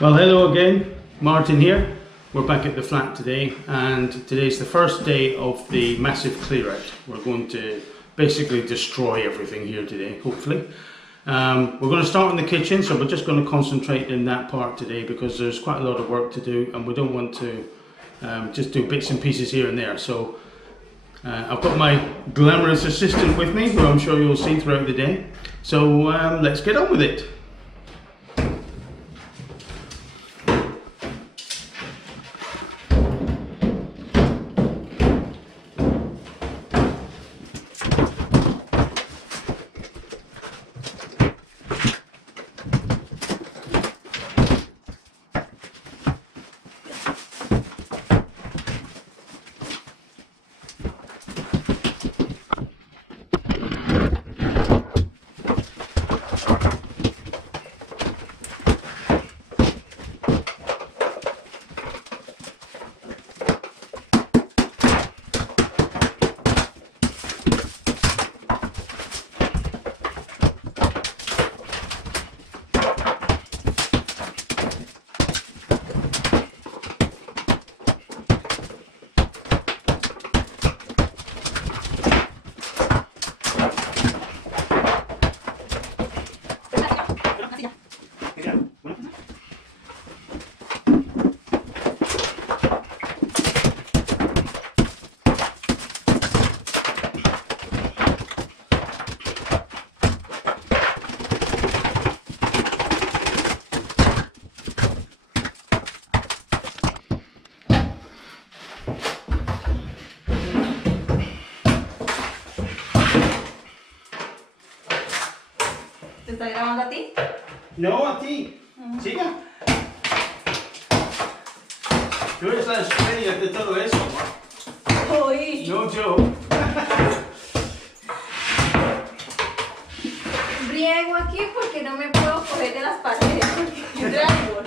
Well, hello again, Martin here. We're back at the flat today, and today's the first day of the massive clear out. We're going to basically destroy everything here today, hopefully. We're going to start in the kitchen, so we're just going to concentrate in that part today because there's quite a lot of work to do and we don't want to just do bits and pieces here and there. So I've got my glamorous assistant with me, who I'm sure you'll see throughout the day. So let's get on with it. ¿Te está grabando a ti? No, a ti. Siga. Tú eres la estrella de todo eso. Uy. No yo. Riego aquí porque no me puedo coger de las paredes porque es drywall.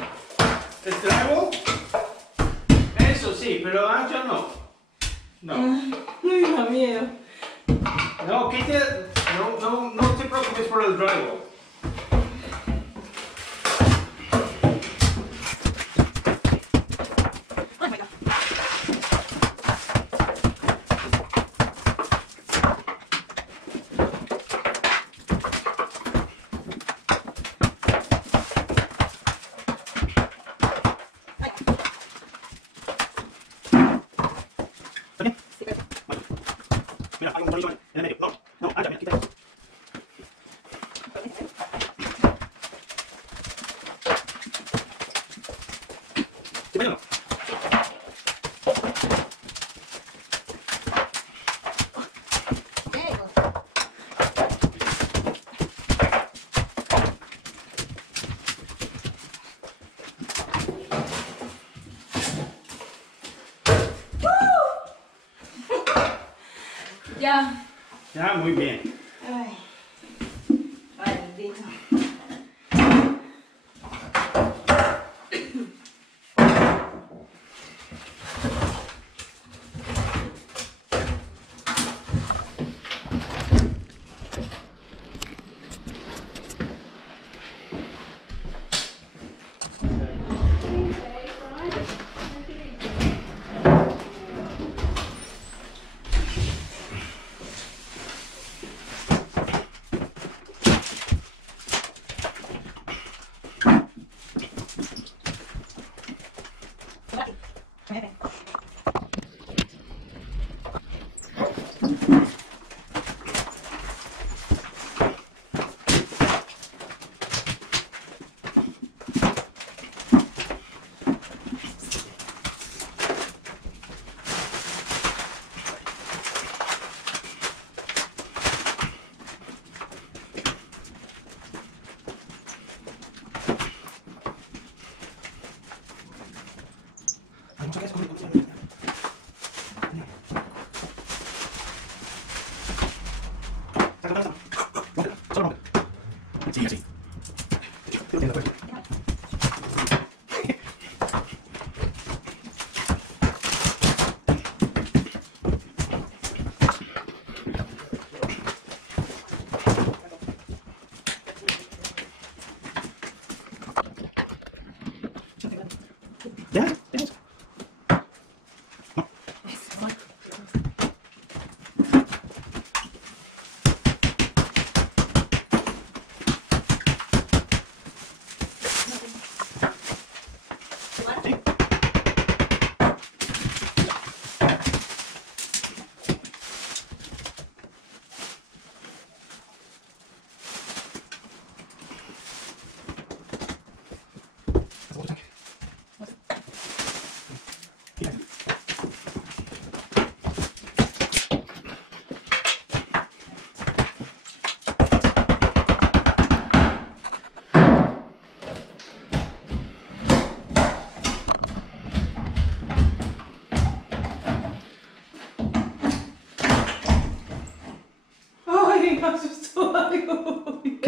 ¿Es drywall? Eso sí, pero yo no. No. Ay, da miedo. No, no te preocupes por el drywall. Mira, hay un tornillo en el medio. No, Anja, mira, quita eso. Sí, bueno, no. Ya. Ya, muy bien. Ay. Maldito.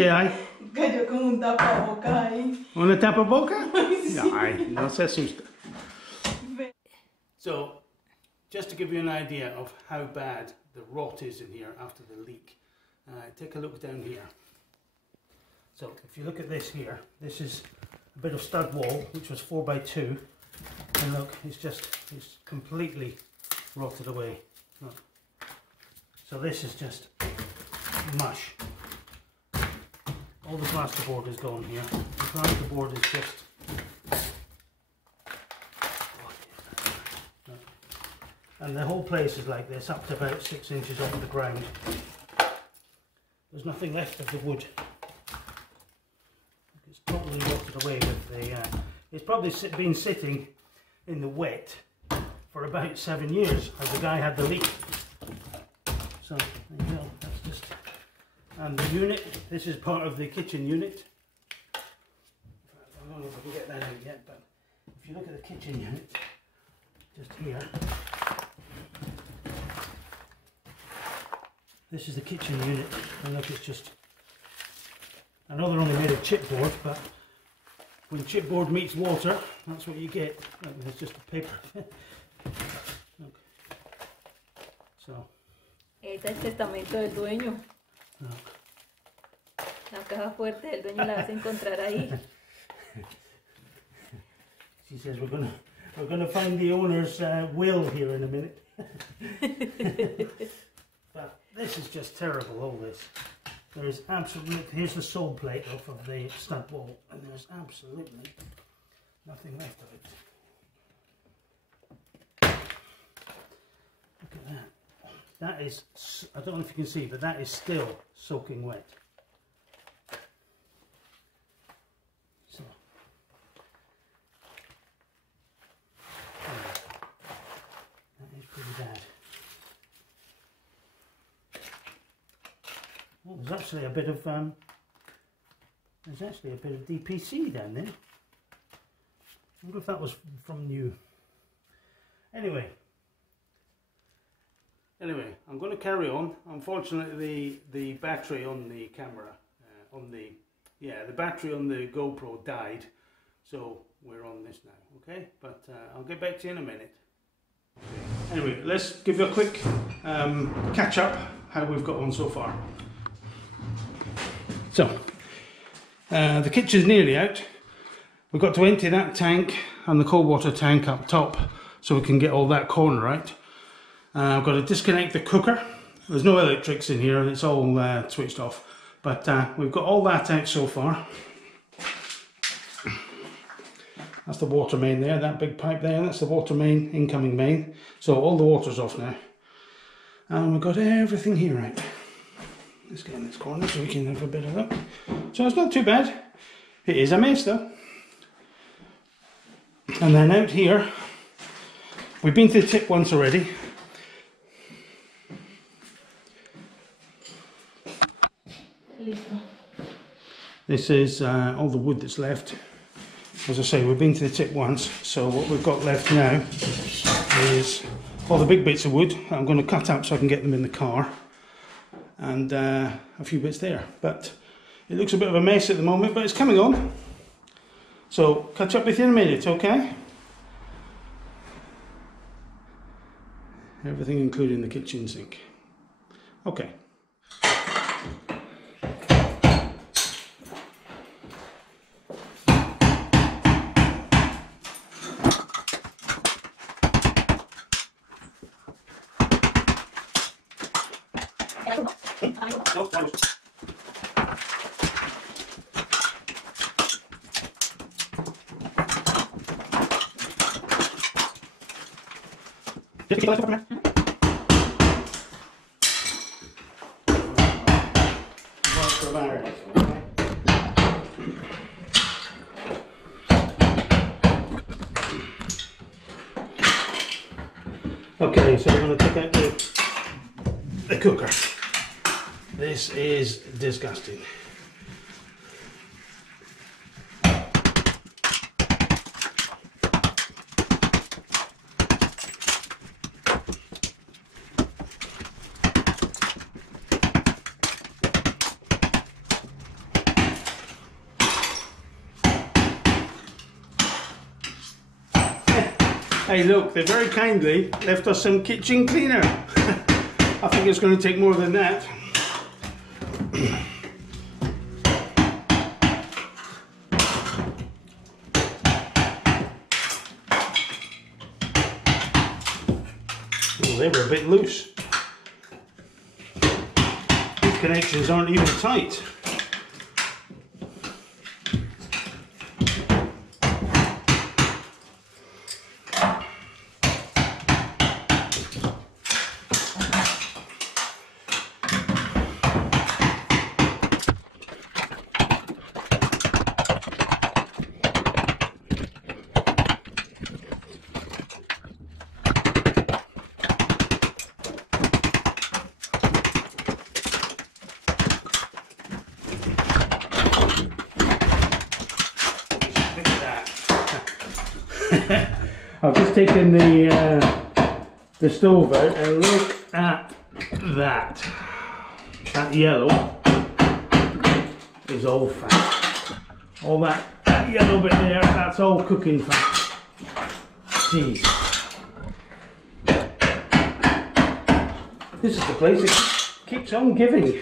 ¿Qué hay? Cayó con un tapabocas ahí. ¿Una tapaboca? Sí. Ay, no se asusta. So, just to give you an idea of how bad the rot is in here after the leak, take a look down here. So, if you look at this here, this is a bit of stud wall, which was 4x2, and look, it's completely rotted away. Look. So this is just mush. All the plasterboard is gone here. The plasterboard is just... And the whole place is like this, up to about 6 inches off the ground. There's nothing left of the wood. It's totally rotted away with the... it's probably been sitting in the wet for about 7 years as the guy had the leak. So, there you go, that's just... And the unit, this is part of the kitchen unit. I don't know if I can get that out yet, but if you look at the kitchen unit, just here, this is the kitchen unit, and look, it's just, I know they're only made of chipboard, but when chipboard meets water, that's what you get. Look, there's just a paper. Look. So. Ese es el testamento del dueño. Look. La caja fuerte del dueño la vas a encontrar ahí. She says we're gonna find the owner's will here in a minute. But this is just terrible, all this. There is absolutely, here's the sole plate off of the stud wall, and there's absolutely nothing left of it. Look at that. That is, I don't know if you can see, but that is still soaking wet. So, that is pretty bad. Well, there's actually a bit of DPC down there. I wonder if that was from new. Anyway, I'm going to carry on. Unfortunately, the battery on the camera, the battery on the GoPro died, so we're on this now. Okay, but I'll get back to you in a minute. Anyway, let's give you a quick catch up how we've got on so far. So, the kitchen's nearly out. We've got to empty that tank and the cold water tank up top so we can get all that corner out. I've got to disconnect the cooker. There's no electrics in here, it's all switched off. But we've got all that out so far. That's the water main there, that big pipe there, that's the water main, incoming main. So all the water's off now. And we've got everything here out. Let's get in this corner so we can have a bit of look. So it's not too bad. It is a mess though. And then out here, we've been to the tip once already. This is all the wood that's left. As I say, we've been to the tip once, so what we've got left now is all the big bits of wood that I'm going to cut up so I can get them in the car, and a few bits there. But it looks a bit of a mess at the moment, but it's coming on. So catch up with you in a minute, okay? Everything including the kitchen sink. Okay. Okay, so we're going to take out the cooker. This is disgusting. Hey look, they very kindly left us some kitchen cleaner. I think it's going to take more than that. Well, they were a bit loose. These connections aren't even tight. I've just taken the stove out and look at that. That yellow is all fat. All that yellow bit there, that's all cooking fat. Jeez. This is the place that keeps on giving.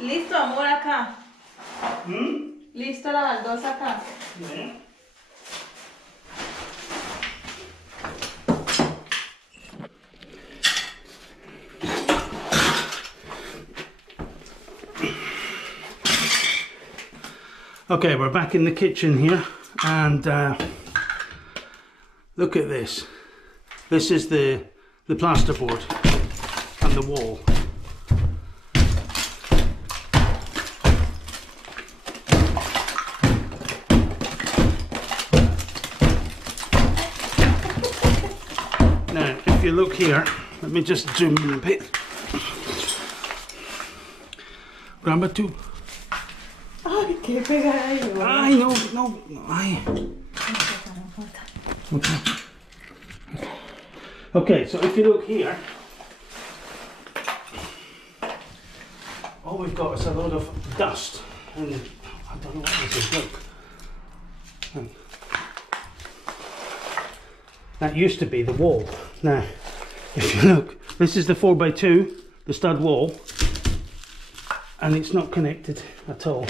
Listo, amor, acá. Listo la baldosa acá. Yeah. Okay, we're back in the kitchen here, and look at this. This is the plasterboard and the wall. Now, if you look here, let me just zoom in a bit. Grandma too. Ay, qué pegada yo. Ay, no, ay. Okay. Okay, so if you look here, all we've got is a load of dust, and I don't know what this is. Look, that used to be the wall. Now, if you look, This is the 4x2, the stud wall, and it's not connected at all.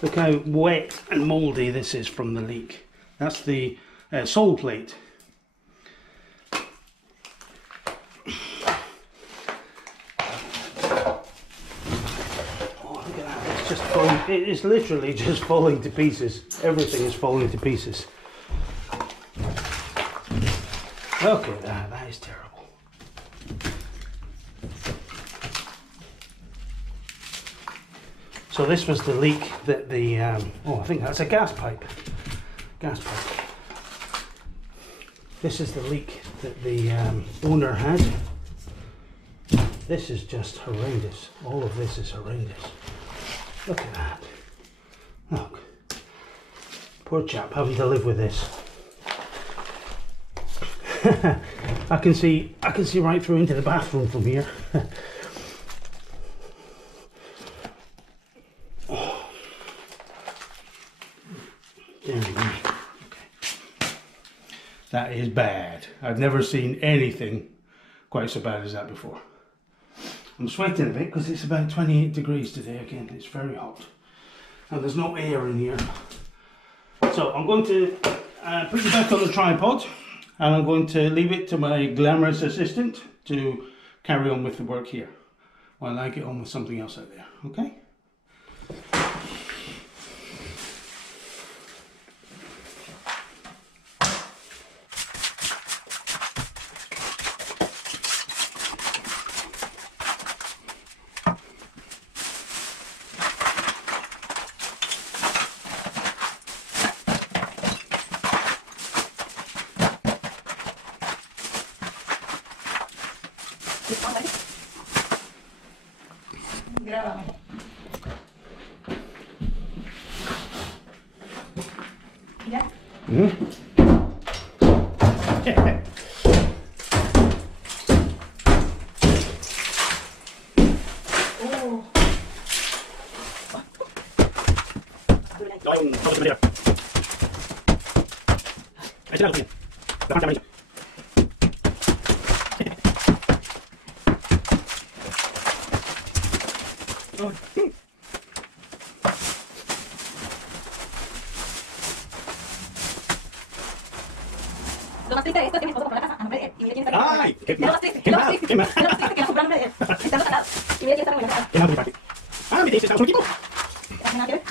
Look how wet and mouldy this is from the leak. That's the sole plate. Oh, look at that. It's just falling. It is literally just falling to pieces. Everything is falling to pieces. Look at that. That is terrible. So this was the leak that the, oh, I think that's a gas pipe. Gas pipe. This is the leak that the owner had. This is just horrendous. All of this is horrendous. Look at that. Look. Poor chap having to live with this. I can see right through into the bathroom from here. That is bad. I've never seen anything quite so bad as that before. I'm sweating a bit because it's about 28 degrees today again. It's very hot. And there's no air in here. So I'm going to put it back on the tripod and I'm going to leave it to my glamorous assistant to carry on with the work here while I get on with something else out there. Okay? Grábame. ¿Ya? Lo más triste de esto es que mi esposo compró la casa a nombre de él. Y mire quién está en ¡Ay! Es lo más triste. Lo más triste. ¡Qué mal! Lo más triste que la compró a nombre de él. Está separado. Y mire quién está en la casa. ¿Qué más? ¡Ah, me dices, estamos un equipo! ¿No tiene nada que ver?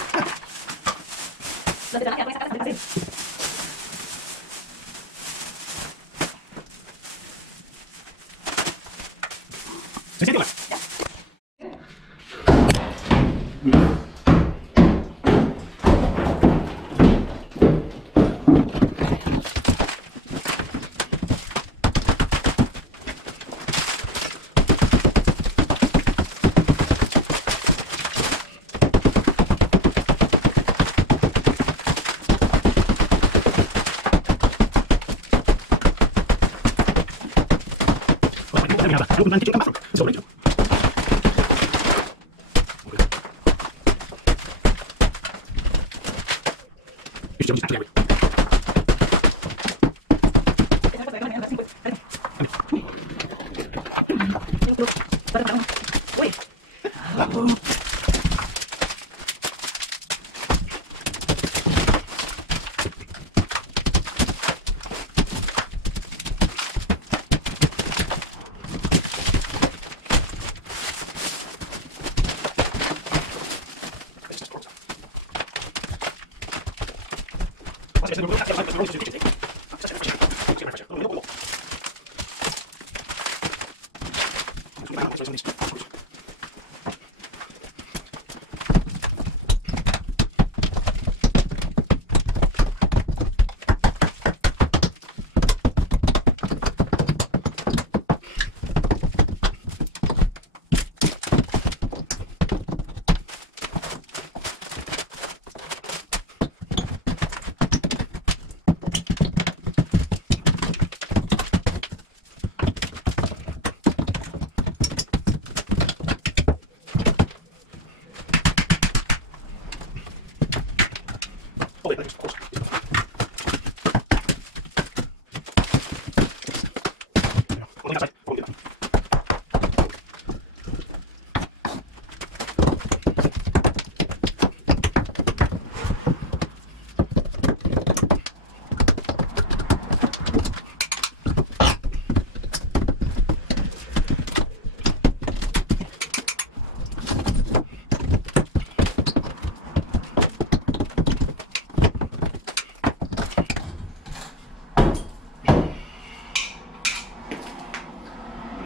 Los que se van a quedar con esa casa se así. ¿Se siente mal?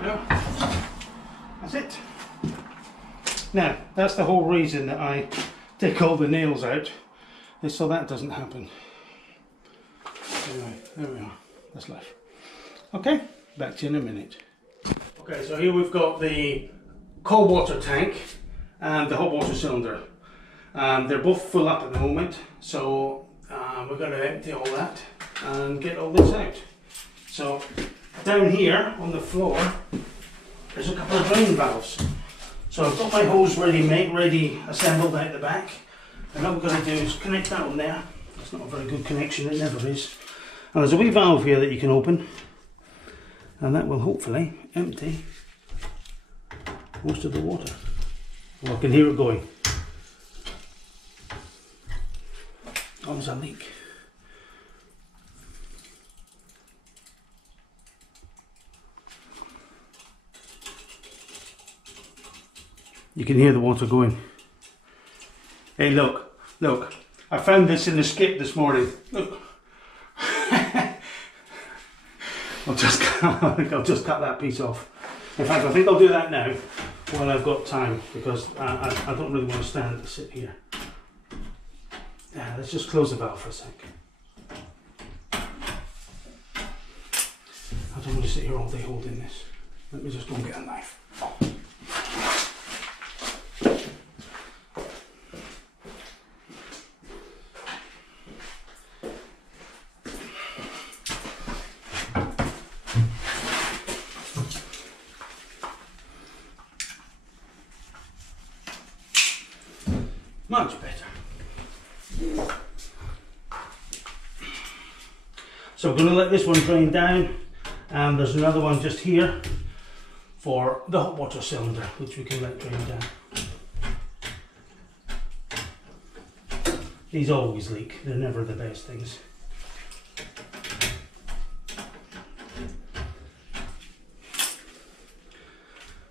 go. That's it. Now, that's the whole reason that I take all the nails out, is so that doesn't happen. Anyway, there we are. That's life. Okay, back to you in a minute. Okay, so here we've got the cold water tank and the hot water cylinder. They're both full up at the moment, so we're going to empty all that and get all this out. So down here on the floor, there's a couple of drain valves. So I've got my hose ready assembled out the back, and all we're going to do is connect that on there. It's not a very good connection, it never is. And there's a wee valve here that you can open, and that will hopefully empty most of the water. Well, I can hear it going. Oh, there's a leak. You can hear the water going. Hey, look, I found this in the skip this morning. Look. I'll just cut that piece off. In fact, I think I'll do that now while I've got time, because I don't really want to stand and sit here. Yeah, let's just close the valve for a sec. I don't want to sit here all day holding this. Let me just go and get a knife. Much better. So I'm going to let this one drain down, and there's another one just here for the hot water cylinder, which we can let drain down. These always leak, they're never the best things.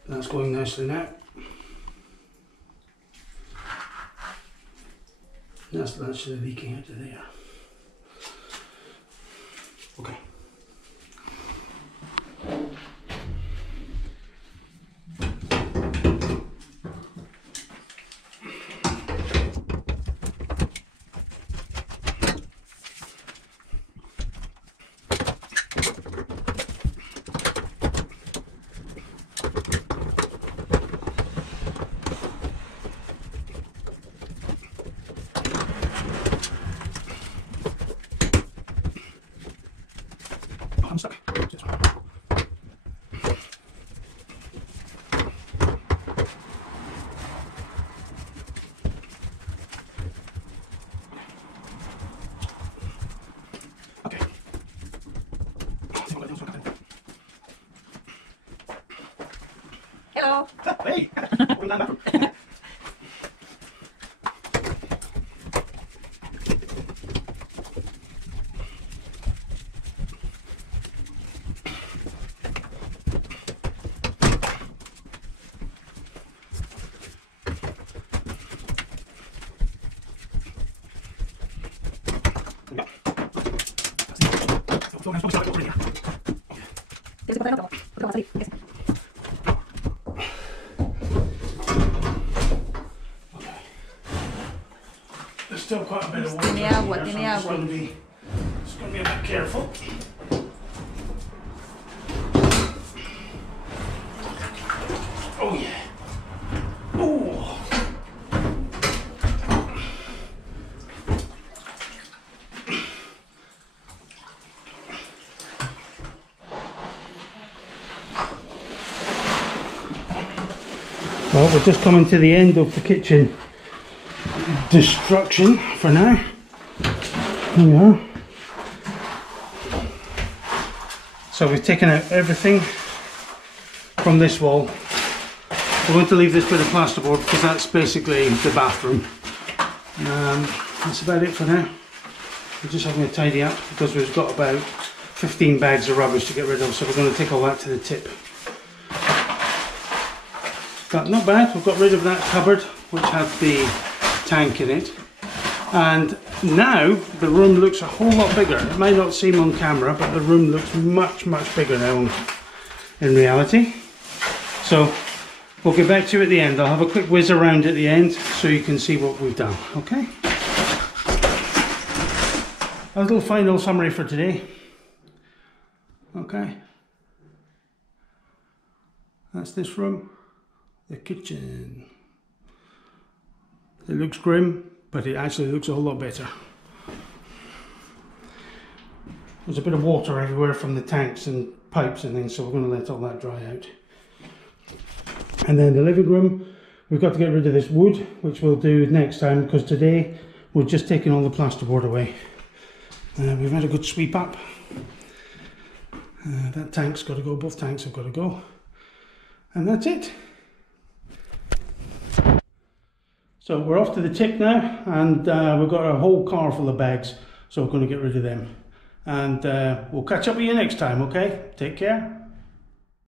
That's going nicely now. That's actually leaking out of there. Okay. I'm stuck. Okay. Hello. Hey. There's still quite a bit of water. Tiene agua, tiene agua. Just going to be a bit careful. Oh yeah. Oh. Well, we're just coming to the end of the kitchen destruction for now. Here we are. So we've taken out everything from this wall. We're going to leave this bit of plasterboard because that's basically the bathroom. That's about it for now. We're just having a tidy up because we've got about 15 bags of rubbish to get rid of, so we're going to take all that to the tip. But not bad, we've got rid of that cupboard which had the tank in it, and now the room looks a whole lot bigger. It might not seem on camera, but the room looks much bigger now in reality. So we'll get back to you at the end. I'll have a quick whiz around at the end so you can see what we've done, okay? A little final summary for today. Okay. That's this room, the kitchen. It looks grim, but it actually looks a whole lot better. There's a bit of water everywhere from the tanks and pipes and things, so we're going to let all that dry out. And then the living room, we've got to get rid of this wood, which we'll do next time, because today we're just taking all the plasterboard away. We've had a good sweep up. That tank's got to go, both tanks have got to go. And that's it. So we're off to the tip now, and we've got a whole car full of bags, so we're going to get rid of them. And we'll catch up with you next time, okay? Take care.